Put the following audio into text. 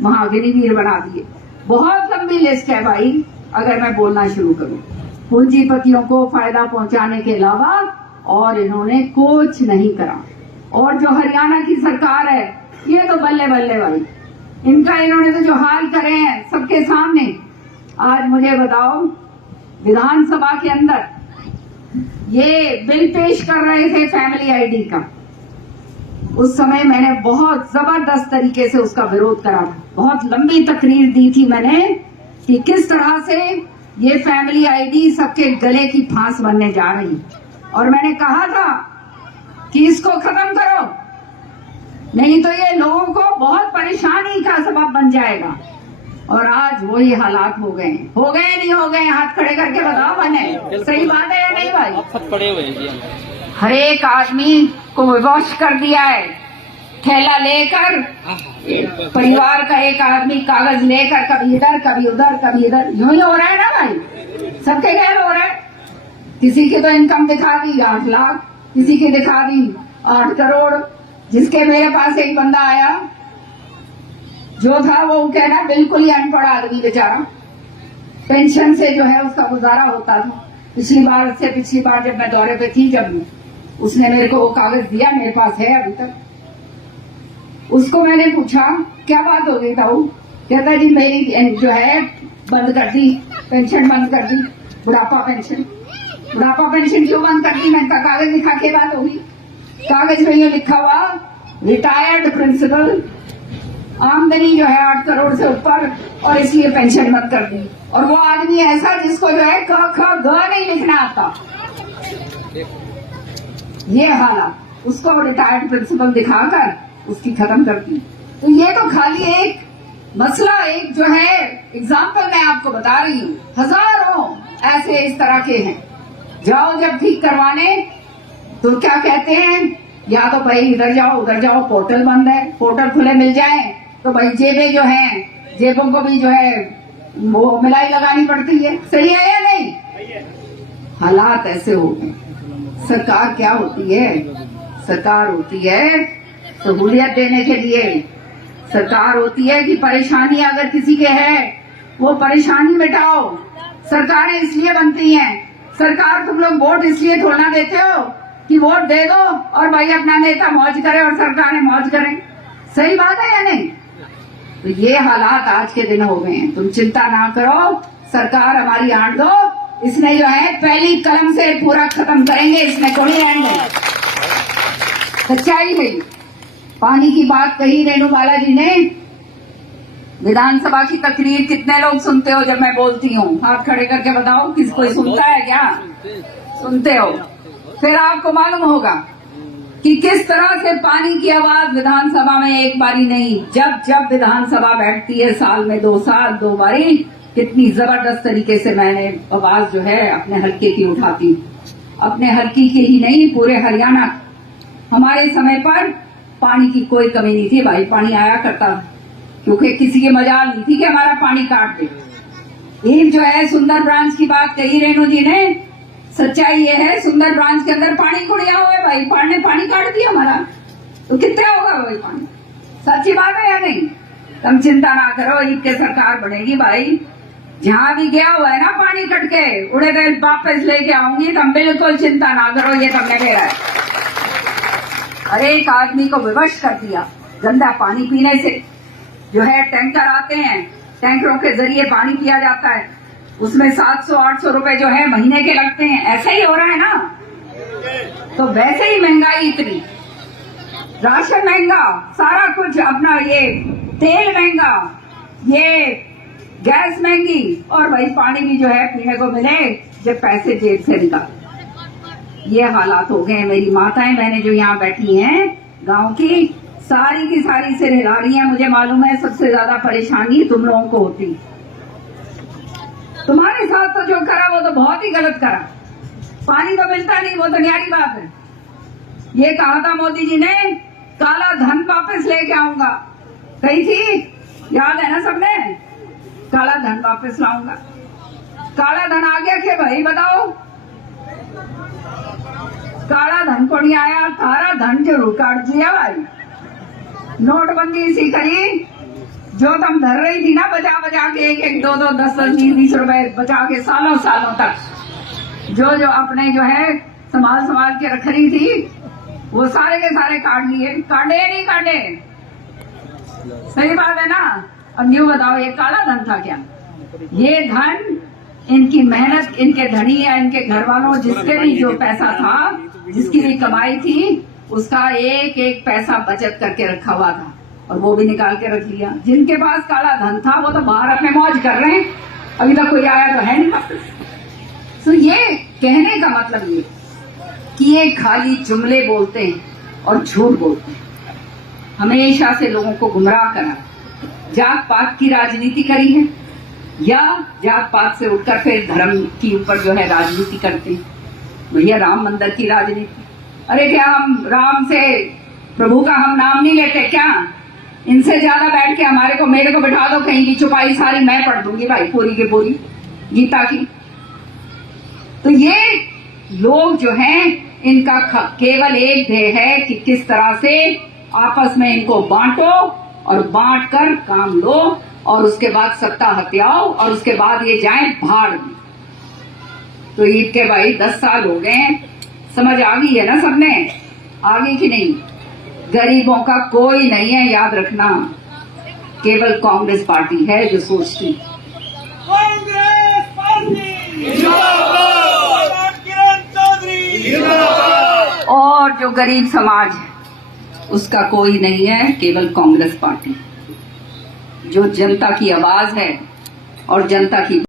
महाअग्निवीर बना दिए। बहुत लंबी लिस्ट है भाई, अगर मैं बोलना शुरू करूं। पूंजीपतियों को फायदा पहुंचाने के अलावा और इन्होंने कुछ नहीं करा। और जो हरियाणा की सरकार है, ये तो बल्ले बल्ले भाई, इनका इन्होंने तो जो हाल करे हैं सबके सामने। आज मुझे बताओ, विधानसभा के अंदर ये बिल पेश कर रहे थे फैमिली आईडी का, उस समय मैंने बहुत जबरदस्त तरीके से उसका विरोध करा था। बहुत लंबी तकरीर दी थी मैंने कि किस तरह से ये फैमिली आईडी सबके गले की फांस बनने जा रही। और मैंने कहा था कि इसको खत्म करो, नहीं तो ये लोगों को बहुत परेशानी का सबब बन जाएगा। और आज वही हालात हो गए नहीं हो गए, हाथ खड़े करके बताओ बने, सही बात है या नहीं भाई? पड़े हुए हैं। हर एक आदमी को विवश कर दिया है। थैला लेकर परिवार का एक आदमी कागज लेकर कभी इधर कभी उधर कभी इधर, यूं ही हो रहा है ना भाई, सबके गैर हो रहा है। किसी की तो इनकम दिखा दी 8 लाख, किसी की दिखा दी 8 करोड़। जिसके मेरे पास एक बंदा आया जो था, वो कहना बिल्कुल ही अनपढ़ आदमी बेचारा, पेंशन से जो है उसका गुजारा होता था। पिछली बार जब मैं दौरे पे थी, जब उसने मेरे को वो कागज दिया, मेरे पास है अभी तक। उसको मैंने पूछा क्या बात हो गई था, वो कहता जी मेरी जो है बंद कर दी, पेंशन बंद कर दी, बुढ़ापा पेंशन क्यों बंद कर दी? मैंने कहा कागज दिखा के बात होगी। कागज में ये लिखा हुआ रिटायर्ड प्रिंसिपल, आमदनी जो है 8 करोड़ से ऊपर, और इसलिए पेंशन बंद कर दी। और वो आदमी ऐसा जिसको जो है क ख ग नहीं लिखना आता, ये हालात, उसको रिटायर्ड प्रिंसिपल दिखाकर उसकी खत्म कर दी। तो ये तो खाली एक मसला, एक जो है एग्जाम्पल मैं आपको बता रही हूँ। हजारों ऐसे इस तरह के हैं। जाओ जब ठीक करवाने तो क्या कहते हैं, या तो भाई इधर जाओ उधर जाओ, पोर्टल बंद है, पोर्टल खुले मिल जाए तो भाई जेबें जो हैं, जेबों को भी जो है वो मिलाई लगानी पड़ती है। सही है या नहीं? हालात ऐसे हो गए। सरकार क्या होती है? सरकार होती है सहूलियत देने के लिए। सरकार होती है कि परेशानी अगर किसी के है वो परेशानी मिटाओ। सरकारें इसलिए बनती हैं। सरकार तुम लोग वोट इसलिए थोड़ा देते हो कि वोट दे दो और भाई अपना नेता मौज करे और सरकारें मौज करें। सही बात है या नहीं? तो ये हालात आज के दिन हो गए हैं। तुम चिंता ना करो, सरकार हमारी आंट दो, इसने जो है पहली कलम से पूरा खत्म करेंगे, इसमें कोई एंड नहीं। सच्चाई है। पानी की बात कही रेणु बालाजी ने। विधानसभा की तकरीर कितने लोग सुनते हो जब मैं बोलती हूँ? हाथ खड़े करके बताओ, किस कोई सुनता है क्या? सुनते हो? फिर आपको मालूम होगा कि किस तरह से पानी की आवाज विधानसभा में एक बारी नहीं, जब विधानसभा बैठती है साल में 2 साल 2 बारी, कितनी जबरदस्त तरीके से मैंने आवाज जो है अपने हल्के की उठाती। अपने हल्के की ही नहीं, पूरे हरियाणा। हमारे समय पर पानी की कोई कमी नहीं थी भाई, पानी आया करता, क्योंकि किसी की मजाल नहीं थी कि हमारा पानी काट दे। एक जो है सुंदर ब्रांच की बात कही रेणु जी ने, सच्चाई ये है सुंदर ब्रांच के अंदर पानी कुड़िया हुआ है भाई, पानी काट दिया हमारा, तो कितना होगा वही पानी? सच्ची बात है या नहीं? तुम चिंता ना करो, ईद के सरकार बनेगी भाई। जहां भी गया हुआ है ना पानी कट के, उड़े गए वापस लेके आऊंगी, तुम बिल्कुल चिंता ना करो, ये तुमने कह है। हर एक आदमी को विवश कर दिया गंदा पानी पीने से। जो है टैंकर आते हैं, टैंकरों के जरिए पानी पिया जाता है, उसमें 700-800 रुपए जो है महीने के लगते हैं। ऐसा ही हो रहा है ना? तो वैसे ही महंगाई इतनी, राशन महंगा, सारा कुछ अपना, ये तेल महंगा, ये गैस महंगी, और भाई पानी भी जो है पीने को मिले जब पैसे जेब से निकाल। ये हालात हो गए। मेरी माताएं बहनें जो यहाँ बैठी हैं गांव की सारी सिर हिला रही हैं। मुझे मालूम है सबसे ज्यादा परेशानी तुम लोगों को होती। तुम्हारे साथ तो जो करा वो तो बहुत ही गलत करा। पानी तो मिलता नहीं, वो तो न्यारी बात है। ये कहा था मोदी जी ने, काला धन वापस लेके आऊंगा, कही थी, याद है ना सबने? काला धन वापस लाऊंगा। काला धन आ गया क्या भाई बताओ? काला धन को नहीं आया, तारा धन जरूर काट दिया भाई। नोटबंदी इसी करी जो तुम धर रही थी ना बचा बचा के, एक एक दो दो 10 20 रुपए बचा के सालों सालों तक, जो जो अपने जो है संभाल के रख रही थी, वो सारे के सारे काट लिए। काटे नहीं काटे? सही बात है ना। अब यूं बताओ, ये काला धन था क्या? ये धन इनकी मेहनत, इनके धनी या इनके घर वालों, जिसके भी जो पैसा था, जिसकी भी कमाई थी, उसका एक एक पैसा बचत करके रखा हुआ था, और वो भी निकाल के रख लिया। जिनके पास काला धन था वो तो बाहर अपने मौज कर रहे हैं, अभी तक कोई आया तो है नहीं वापस। तो ये कहने का मतलब ये कि ये खाली जुमले बोलते हैं और झूठ बोलते हैं, हमेशा से लोगों को गुमराह करा, जात पात की राजनीति करी है, या जात पात से उठकर फिर धर्म की ऊपर जो है राजनीति करते हैं। भैया राम मंदिर की राजनीति, अरे क्या हम राम से, प्रभु का हम नाम नहीं लेते क्या? इनसे ज्यादा बैठ के मेरे को बिठा दो कहीं भी, चुपाई सारी मैं पढ़ दूंगी भाई, पूरी की पूरी गीता की। तो ये लोग जो हैं, इनका केवल एक ध्येय है कि किस तरह से आपस में इनको बांटो और बांट कर काम लो, और उसके बाद सत्ता हत्याओ, और उसके बाद ये जाएं भाड़ में। तो ईद के भाई 10 साल हो गए हैं, समझ आ गई है ना सबने? आ गई कि नहीं? गरीबों का कोई नहीं है, याद रखना, केवल कांग्रेस पार्टी है जो सोचती। कांग्रेस पार्टी जिंदाबाद, किरण चौधरी जिंदाबाद। और जो गरीब समाज है उसका कोई नहीं है, केवल कांग्रेस पार्टी, जो जनता की आवाज है और जनता की